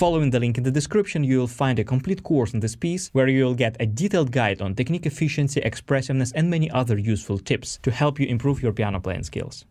Following the link in the description, you will find a complete course on this piece where you will get a detailed guide on technique efficiency, expressiveness, and many other useful tips to help you improve your piano playing skills.